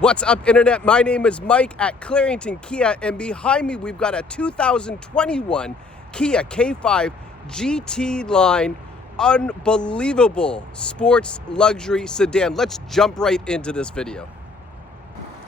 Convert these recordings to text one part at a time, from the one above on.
What's up, Internet? My name is Mike at Clarington Kia, and behind me we've got a 2021 Kia K5 GT line. Unbelievable sports luxury sedan. Let's jump right into this video.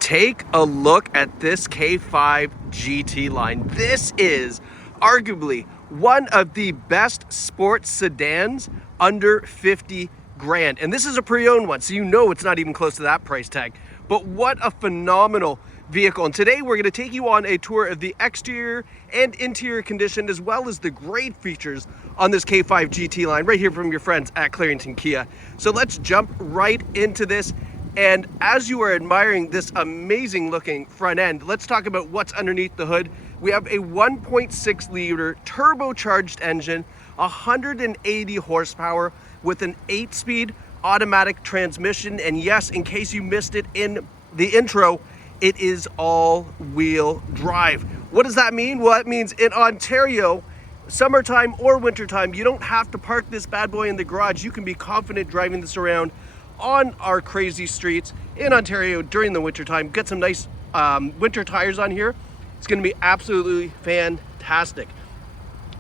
Take a look at this K5 GT line. This is arguably one of the best sports sedans under 50 grand. And this is a pre-owned one, so you know it's not even close to that price tag. But what a phenomenal vehicle. And today we're going to take you on a tour of the exterior and interior condition, as well as the great features on this K5 GT line right here from your friends at Clarington Kia. So let's jump right into this. And as you are admiring this amazing looking front end, let's talk about what's underneath the hood. We have a 1.6 liter turbocharged engine, 180 horsepower with an 8-speed automatic transmission. And yes, in case you missed it in the intro, it is all-wheel drive. What does that mean? Well, that means in Ontario, summertime or wintertime, you don't have to park this bad boy in the garage. You can be confident driving this around on our crazy streets in Ontario during the wintertime. Get some nice winter tires on here. It's going to be absolutely fantastic.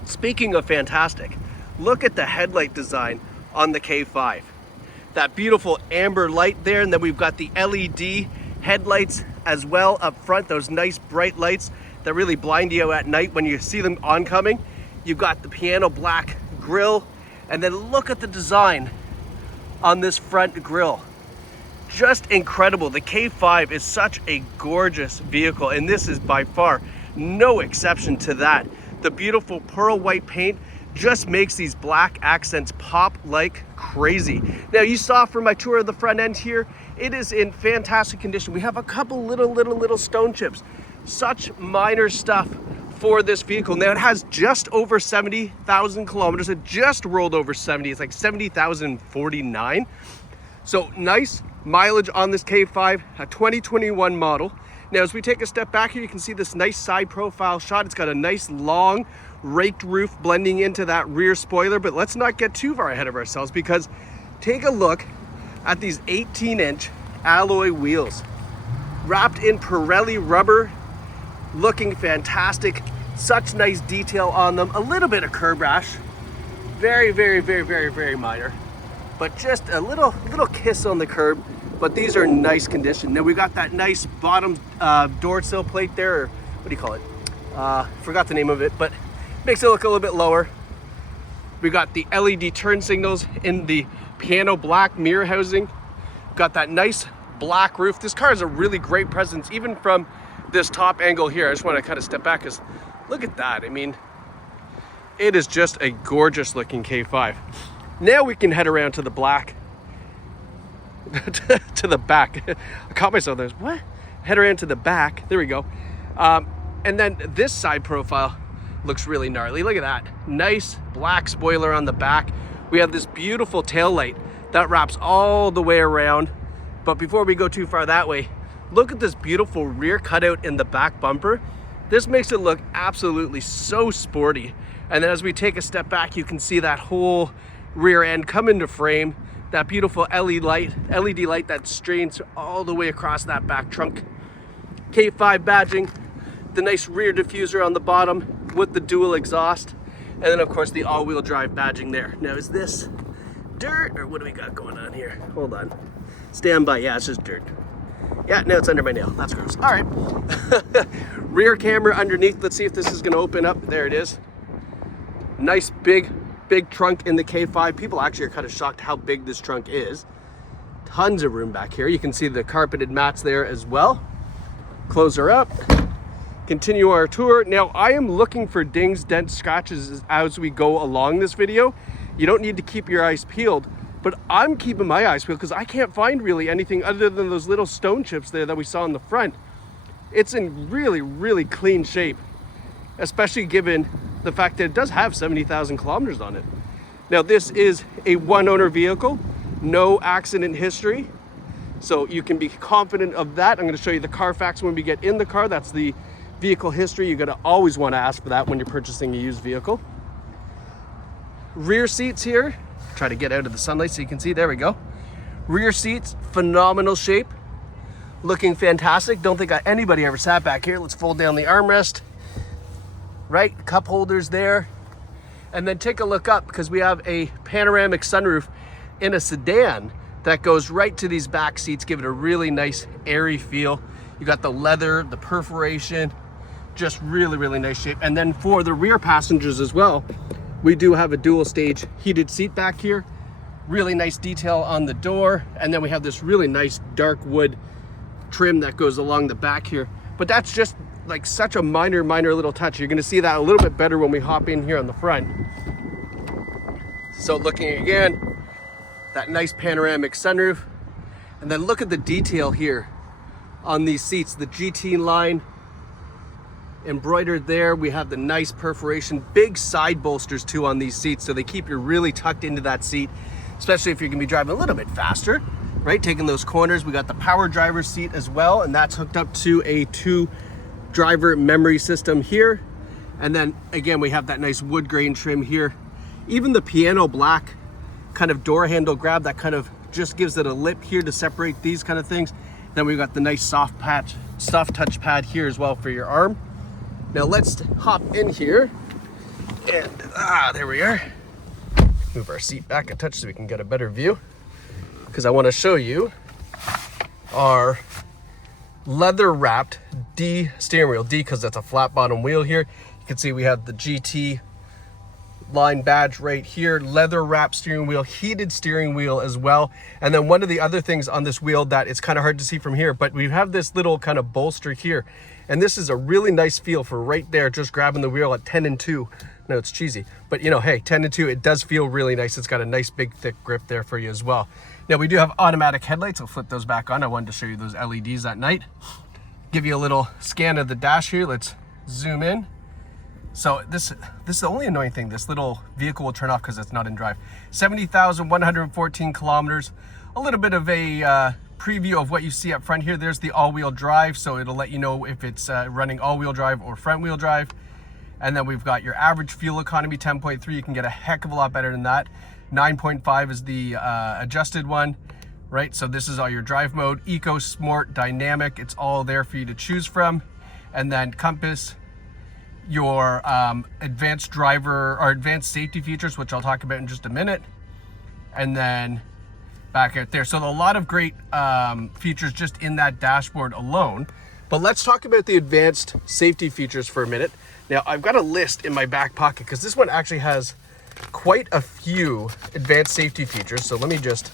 Speaking of fantastic, look at the headlight design on the K5. That beautiful amber light there, and then we've got the LED headlights as well up front, those nice bright lights that really blind you at night when you see them oncoming. You've got the piano black grille, and then look at the design on this front grille. Just incredible. The K5 is such a gorgeous vehicle, and this is by far no exception to that. The beautiful pearl white paint just makes these black accents pop like crazy. Now, you saw from my tour of the front end here, it is in fantastic condition. We have a couple little stone chips. Such minor stuff for this vehicle. Now, it has just over 70,000 kilometers. It just rolled over 70. It's like 70,049. So nice mileage on this K5, a 2021 model. Now, as we take a step back here, you can see this nice side profile shot. It's got a nice long raked roof blending into that rear spoiler, but let's not get too far ahead of ourselves, because take a look at these 18-inch alloy wheels wrapped in Pirelli rubber, looking fantastic. Such nice detail on them. A little bit of curb rash, very minor, but just a little kiss on the curb. But these are in nice condition. Now, we got that nice bottom door sill plate there, or what do you call it? Forgot the name of it, but makes it look a little bit lower. We got the LED turn signals in the piano black mirror housing. Got that nice black roof. This car has a really great presence, even from this top angle here. I just want to kind of step back, because look at that. I mean, it is just a gorgeous looking K5. Now we can head around to the black. to the back. I caught myself there. What? Head around to the back. There we go. And then this side profile looks really gnarly. Look at that. Nice black spoiler on the back. We have this beautiful tail light that wraps all the way around. But before we go too far that way, look at this beautiful rear cutout in the back bumper. This makes it look absolutely so sporty. And then as we take a step back, you can see that whole rear end come into frame. That beautiful LED light that strains all the way across that back trunk. K5 badging, the nice rear diffuser on the bottom with the dual exhaust, and then of course the all-wheel drive badging there. Now, is this dirt, or what do we got going on here? Hold on. Stand by. Yeah, it's just dirt. Yeah, no, it's under my nail. That's gross. All right. Rear camera underneath. Let's see if this is going to open up. There it is. Nice big trunk in the K5. People actually are kind of shocked how big this trunk is. Tons of room back here. You can see the carpeted mats there as well. Close her up. Continue our tour. Now, I am looking for dings, dents, scratches as we go along this video. You don't need to keep your eyes peeled, but I'm keeping my eyes peeled because I can't find really anything other than those little stone chips there that we saw in the front. It's in really clean shape, especially given the fact that it does have 70,000 kilometers on it. Now, this is a one-owner vehicle, no accident history, so you can be confident of that. I'm going to show you the Carfax when we get in the car. That's the vehicle history. You're going to always want to ask for that when you're purchasing a used vehicle. Rear seats here. Try to get out of the sunlight so you can see. There we go. Rear seats, phenomenal shape. looking fantastic. Don't think anybody ever sat back here. Let's fold down the armrest. Right, cup holders there. And then take a look up, because we have a panoramic sunroof in a sedan that goes right to these back seats, give it a really nice airy feel. You got the leather, the perforation, just really, really nice shape. And then for the rear passengers as well, we do have a dual stage heated seat back here. Really nice detail on the door. And then we have this really nice dark wood trim that goes along the back here. But that's just like such a minor little touch. You're gonna see that a little bit better when we hop in here on the front. So looking again, that nice panoramic sunroof. And then look at the detail here on these seats, the GT line embroidered there. We have the nice perforation, big side bolsters too on these seats, so they keep you really tucked into that seat, especially if you're gonna be driving a little bit faster, right? Taking those corners. We got the power driver's seat as well, and that's hooked up to a 2-driver memory system here. And then again, we have that nice wood grain trim here. Even the piano black kind of door handle grab that kind of just gives it a lip here to separate these kind of things. Then we've got the nice soft touch pad here as well for your arm. Now let's hop in here, and there we are. Move our seat back a touch so we can get a better view, because I want to show you our leather wrapped D steering wheel. D because that's a flat bottom wheel here. You can see we have the GT line badge right here, leather wrapped steering wheel, heated steering wheel as well. And then one of the other things on this wheel that it's kind of hard to see from here, but we have this little kind of bolster here, and this is a really nice feel for right there, just grabbing the wheel at 10 and 2. No, it's cheesy, but you know, hey, 10 and 2, it does feel really nice. It's got a nice big thick grip there for you as well. Now we do have automatic headlights. I'll flip those back on. I wanted to show you those LEDs at night. Give you a little scan of the dash here. Let's zoom in. So this is the only annoying thing. This little vehicle will turn off because it's not in drive. 70,114 kilometers. A little bit of a preview of what you see up front here. There's the all-wheel drive, so it'll let you know if it's running all-wheel drive or front-wheel drive. And then we've got your average fuel economy, 10.3. You can get a heck of a lot better than that. 9.5 is the adjusted one, right? So this is all your drive mode, eco, sport, dynamic. It's all there for you to choose from. And then compass, your advanced driver or advanced safety features, which I'll talk about in just a minute. And then back out there. So a lot of great features just in that dashboard alone. But let's talk about the advanced safety features for a minute. Now I've got a list in my back pocket because this one actually has quite a few advanced safety features. So let me just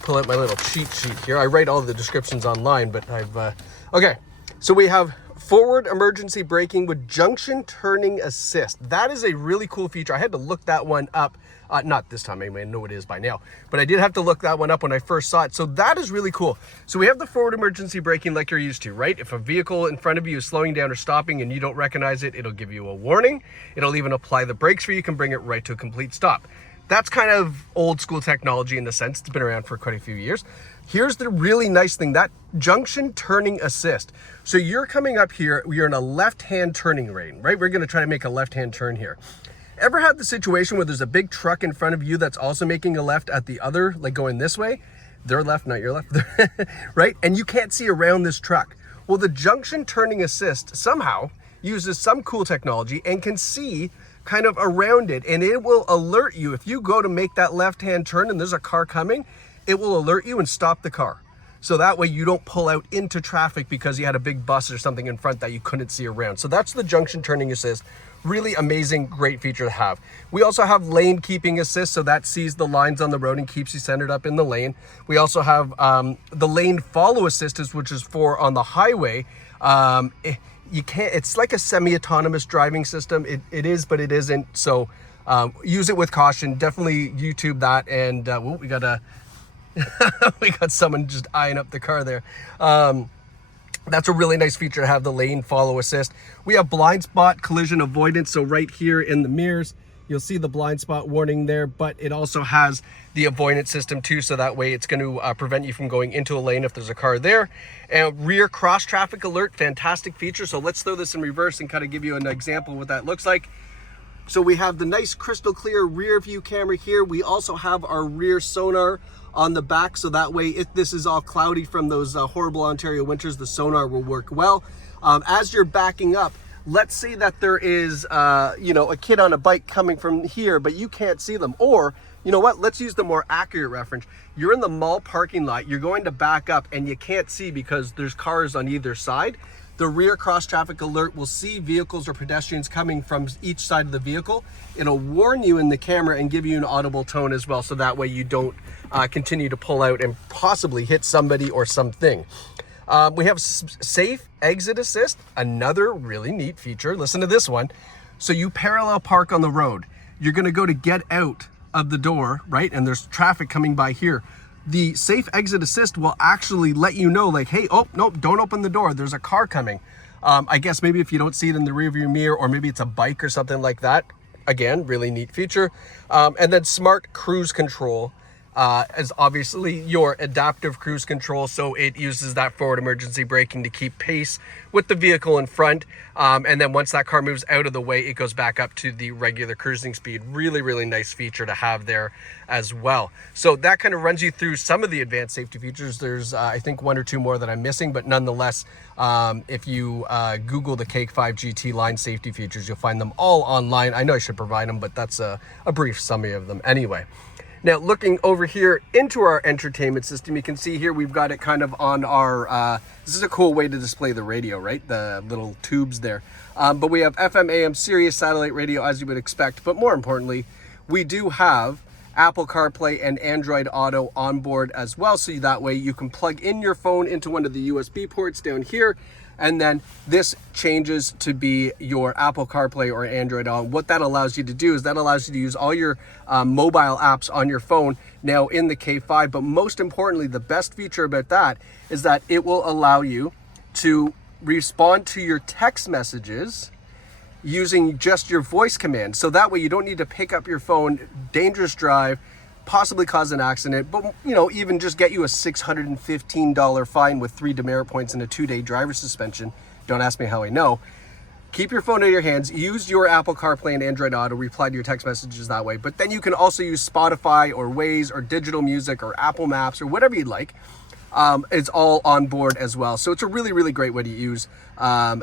pull out my little cheat sheet here. I write all the descriptions online, but okay. So we have forward emergency braking with junction turning assist. That is a really cool feature. I had to look that one up. Not this time, I may know it is by now, but I did have to look that one up when I first saw it. So that is really cool. So we have the forward emergency braking like you're used to, right? If a vehicle in front of you is slowing down or stopping and you don't recognize it, it'll give you a warning. It'll even apply the brakes for you. You can bring it right to a complete stop. That's kind of old school technology in the sense. It's been around for quite a few years. Here's the really nice thing, that junction turning assist. So you're coming up here, you're in a left-hand turning lane, right? We're gonna try to make a left-hand turn here. Ever had the situation where there's a big truck in front of you that's also making a left at the other, like going this way? Their left, not your left, right? And you can't see around this truck. Well, the junction turning assist somehow uses some cool technology and can see kind of around it, and it will alert you. If you go to make that left-hand turn and there's a car coming, it will alert you and stop the car. So that way you don't pull out into traffic because you had a big bus or something in front that you couldn't see around. So that's the junction turning assist. Really amazing, great feature to have. We also have lane keeping assist, so that sees the lines on the road and keeps you centered up in the lane. We also have the lane follow assistance, which is for on the highway. You can't, it's like a semi-autonomous driving system. It is, but it isn't. So use it with caution. Definitely YouTube that. And we got a we got someone just eyeing up the car there. That's a really nice feature to have, the lane follow assist. We have blind spot collision avoidance. So right here in the mirrors, you'll see the blind spot warning there, but it also has the avoidance system too. So that way it's going to prevent you from going into a lane if there's a car there. And rear cross traffic alert, fantastic feature. So let's throw this in reverse and kind of give you an example of what that looks like. So we have the nice crystal clear rear view camera here. We also have our rear sonar on the back, so that way if this is all cloudy from those horrible Ontario winters, the sonar will work well. As you're backing up, let's say that there is you know, a kid on a bike coming from here, but you can't see them. Or you know what, let's use the more accurate reference. You're in the mall parking lot, you're going to back up and you can't see because there's cars on either side. The rear cross traffic alert will see vehicles or pedestrians coming from each side of the vehicle. It'll warn you in the camera and give you an audible tone as well, so that way you don't continue to pull out and possibly hit somebody or something. We have safe exit assist, another really neat feature. Listen to this one. So you parallel park on the road. You're gonna go to get out of the door, right? And there's traffic coming by here. The safe exit assist will actually let you know, like, hey, oh, nope, don't open the door. There's a car coming. I guess maybe if you don't see it in the rearview mirror, or maybe it's a bike or something like that. Again, really neat feature. And then smart cruise control is obviously your adaptive cruise control. So it uses that forward emergency braking to keep pace with the vehicle in front. And then once that car moves out of the way, it goes back up to the regular cruising speed. Really, really nice feature to have there as well. So that kind of runs you through some of the advanced safety features. There's, I think, one or two more that I'm missing, but nonetheless, if you Google the K5 GT line safety features, you'll find them all online. I know I should provide them, but that's a brief summary of them anyway. Now, looking over here into our entertainment system, you can see here we've got it kind of on our, this is a cool way to display the radio, right? The little tubes there. But we have FM, AM, Sirius satellite radio, as you would expect. But more importantly, we do have Apple CarPlay and Android Auto on board as well. So that way you can plug in your phone into one of the USB ports down here. And then this changes to be your Apple CarPlay or Android Auto. What that allows you to do is that allows you to use all your mobile apps on your phone now in the K5. But most importantly, the best feature about that is that it will allow you to respond to your text messages using just your voice command. So that way you don't need to pick up your phone, dangerous drive, possibly cause an accident, but you know, even just get you a $615 fine with 3 demerit points and a 2-day driver suspension. Don't ask me how I know. Keep your phone in your hands, use your Apple CarPlay and Android Auto, reply to your text messages that way. But then you can also use Spotify or Waze or digital music or Apple Maps or whatever you'd like. It's all on board as well. So it's a really, really great way to use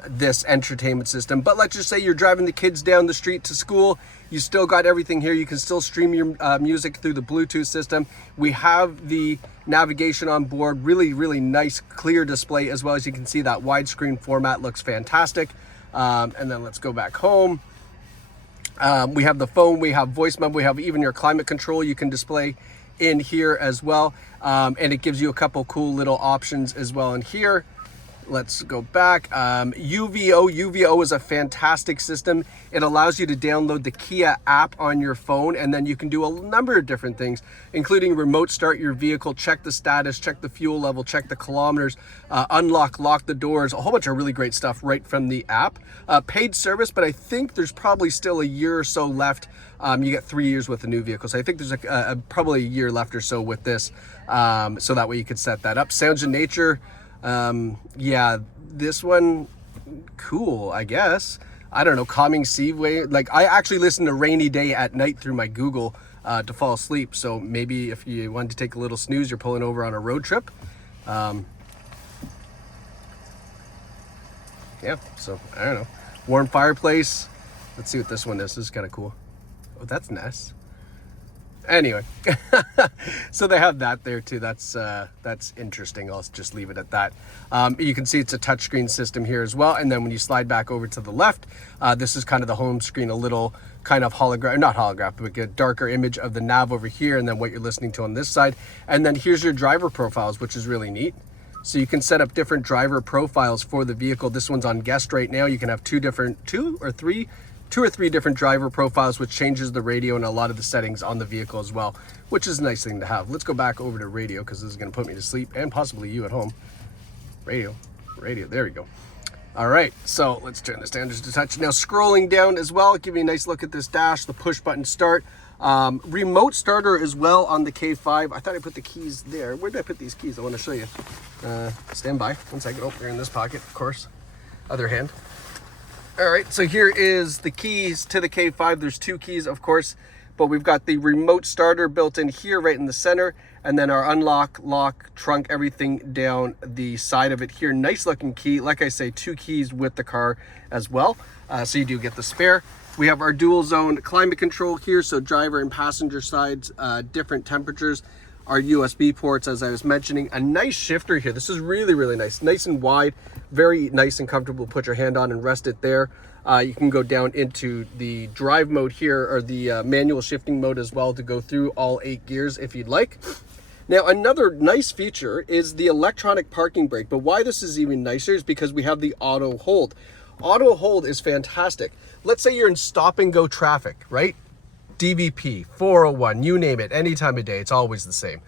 this entertainment system. But let's just say you're driving the kids down the street to school. You still got everything here. You can still stream your music through the Bluetooth system. We have the navigation on board. Really, really nice, clear display as well. As you can see, that widescreen format looks fantastic. And then let's go back home. We have the phone, we have voice memo, we have even your climate control you can display in here as well. And it gives you a couple cool little options as well in here. Let's go back. UVO is a fantastic system. It allows you to download the Kia app on your phone, and then you can do a number of different things, including remote start your vehicle, check the status, check the fuel level, check the kilometers, unlock, lock the doors, a whole bunch of really great stuff right from the app. Paid service, but I think there's probably still a year or so left. You get 3 years with a new vehicle, so I think there's probably a year left or so with this, so that way you could set that up. Sounds of nature. Yeah, this one, cool, I guess. I don't know, calming sea wave. Like, I actually listen to Rainy Day at night through my Google to fall asleep. So maybe if you wanted to take a little snooze, you're pulling over on a road trip. Yeah, so I don't know. Warm fireplace. Let's see what this one is. This is kind of cool. Oh, that's nice. Anyway, so they have that there too. That's interesting. I'll just leave it at that. You can see it's a touchscreen system here as well. And then when you slide back over to the left, this is kind of the home screen, a little kind of not holographic, but a darker image of the nav over here, and then what you're listening to on this side. And then here's your driver profiles, which is really neat. So you can set up different driver profiles for the vehicle. This one's on guest right now. You can have two or three different driver profiles, which changes the radio and a lot of the settings on the vehicle as well, which is a nice thing to have. Let's go back over to radio, because this is going to put me to sleep, and possibly you at home. Radio, there we go. All right, so let's turn this down just a touch. Now scrolling down as well, give you a nice look at this dash, the push button start. Remote starter as well on the K5. I thought I put the keys there. Where did I put these keys? I want to show you. Stand by 1 second. Oh, they're in this pocket, of course. Other hand. All right, so here is the keys to the K5. There's 2 keys, of course, but we've got the remote starter built in here right in the center. And then our unlock, lock, trunk, everything down the side of it here. Nice looking key. Like I say, 2 keys with the car as well. So you do get the spare. We have our dual zone climate control here. So driver and passenger sides, different temperatures. Our USB ports, as I was mentioning. A nice shifter here. This is really, really nice. Nice and wide. Very nice and comfortable. Put your hand on and rest it there. You can go down into the drive mode here, or the manual shifting mode as well, to go through all 8 gears if you'd like. Now, another nice feature is the electronic parking brake, but why this is even nicer is because we have the auto hold. Auto hold is fantastic. Let's say you're in stop and go traffic, right? DVP, 401, you name it, any time of day, it's always the same.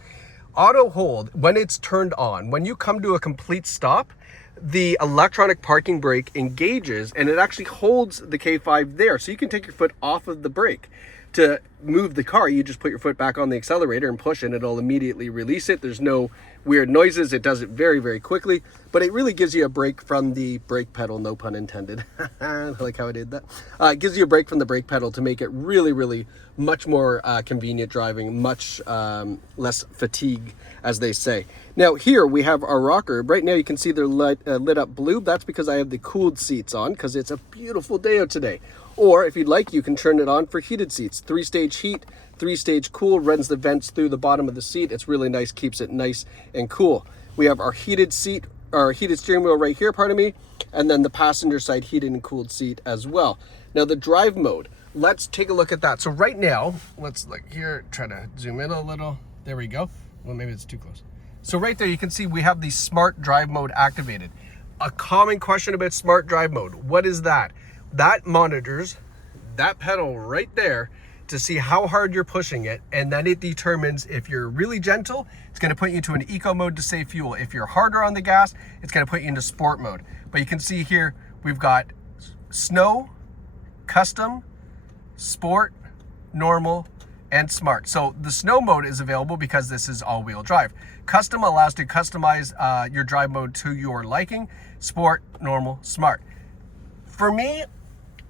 Auto hold, when it's turned on, when you come to a complete stop, the electronic parking brake engages and it actually holds the K5 there. So you can take your foot off of the brake. To move the car, you just put your foot back on the accelerator and push, and it'll immediately release it. There's no weird noises. It does it very, very quickly, but it really gives you a break from the brake pedal, no pun intended. I like how I did that. It gives you a break from the brake pedal to make it really, really much more convenient driving, much less fatigue, as they say. Now here we have our rocker. Right now you can see they're lit up blue. That's because I have the cooled seats on, because it's a beautiful day out today. Or if you'd like, you can turn it on for heated seats. 3-stage heat, 3-stage cool, runs the vents through the bottom of the seat. It's really nice, keeps it nice and cool. We have our heated seat, our heated steering wheel right here, pardon me, and then the passenger side heated and cooled seat as well. Now the drive mode, let's take a look at that. So right now, let's look here, try to zoom in a little. There we go. Well, maybe it's too close. So right there, you can see we have the smart drive mode activated. A common question about smart drive mode, what is that? That monitors that pedal right there to see how hard you're pushing it, and then it determines if you're really gentle, it's going to put you into an eco mode to save fuel. If you're harder on the gas, it's going to put you into sport mode. But you can see here we've got snow, custom, sport, normal, and smart. So the snow mode is available because this is all-wheel drive. Custom allows to customize your drive mode to your liking. Sport, normal, smart. For me,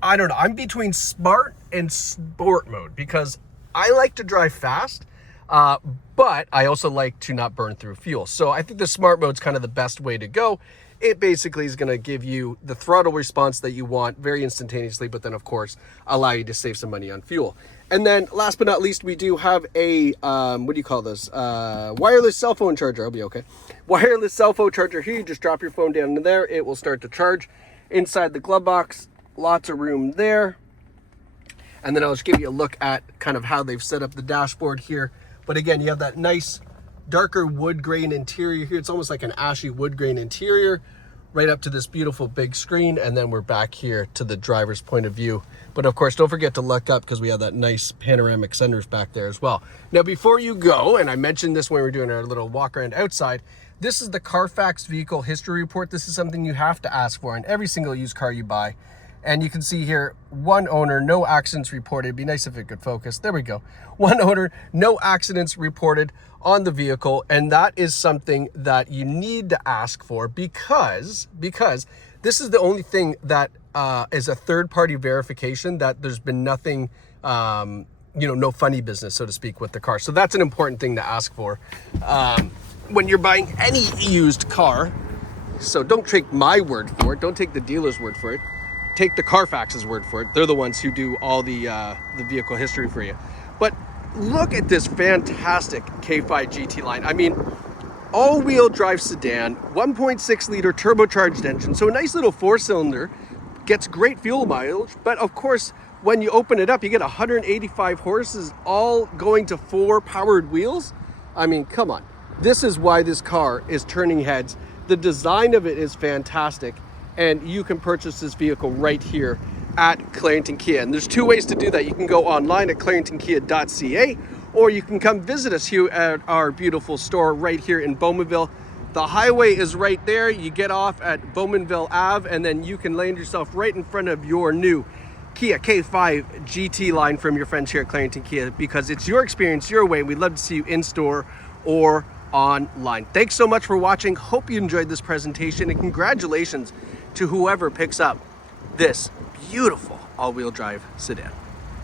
I don't know, I'm between smart and sport mode because I like to drive fast, but I also like to not burn through fuel. So I think the smart mode's kind of the best way to go. It basically is going to give you the throttle response that you want very instantaneously, but then of course allow you to save some money on fuel. And then last but not least, we do have a, what do you call this? Wireless cell phone charger. I'll be okay. Wireless cell phone charger here. You just drop your phone down in there. It will start to charge. Inside the glove box, lots of room there. And then I'll just give you a look at kind of how they've set up the dashboard here. But again, you have that nice darker wood grain interior here. It's almost like an ashy wood grain interior, right up to this beautiful big screen. And then we're back here to the driver's point of view. But of course, don't forget to look up because we have that nice panoramic sunroof back there as well. Now, before you go, and I mentioned this when we were doing our little walk around outside, this is the Carfax Vehicle History Report. This is something you have to ask for in every single used car you buy. And you can see here, one owner, no accidents reported. It'd be nice if it could focus. There we go. One owner, no accidents reported on the vehicle. And that is something that you need to ask for because this is the only thing that is a third-party verification that there's been nothing, no funny business, so to speak, with the car. So that's an important thing to ask for when you're buying any used car. So don't take my word for it. Don't take the dealer's word for it. Take the Carfax's word for it. They're the ones who do all the vehicle history for you. But look at this fantastic K5 GT line. I mean, all-wheel drive sedan, 1.6 liter turbocharged engine. So a nice little 4-cylinder, gets great fuel mileage. But of course, when you open it up, you get 185 horses, all going to 4 powered wheels. I mean, come on. This is why this car is turning heads. The design of it is fantastic. And you can purchase this vehicle right here at Clarington Kia. And there's 2 ways to do that. You can go online at claringtonkia.ca, or you can come visit us here at our beautiful store right here in Bowmanville. The highway is right there. You get off at Bowmanville Ave, and then you can land yourself right in front of your new Kia K5 GT line from your friends here at Clarington Kia, because it's your experience, your way. We'd love to see you in store or online. Thanks so much for watching. Hope you enjoyed this presentation, and congratulations to whoever picks up this beautiful all-wheel drive sedan.